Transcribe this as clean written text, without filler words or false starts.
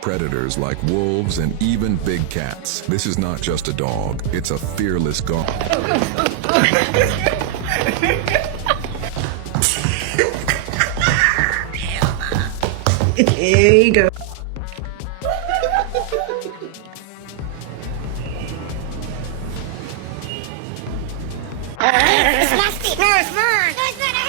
Predators like wolves and even big cats. This is not just a dog, it's a fearless god. Here you go. It's nasty. No, it's not. No, it's not.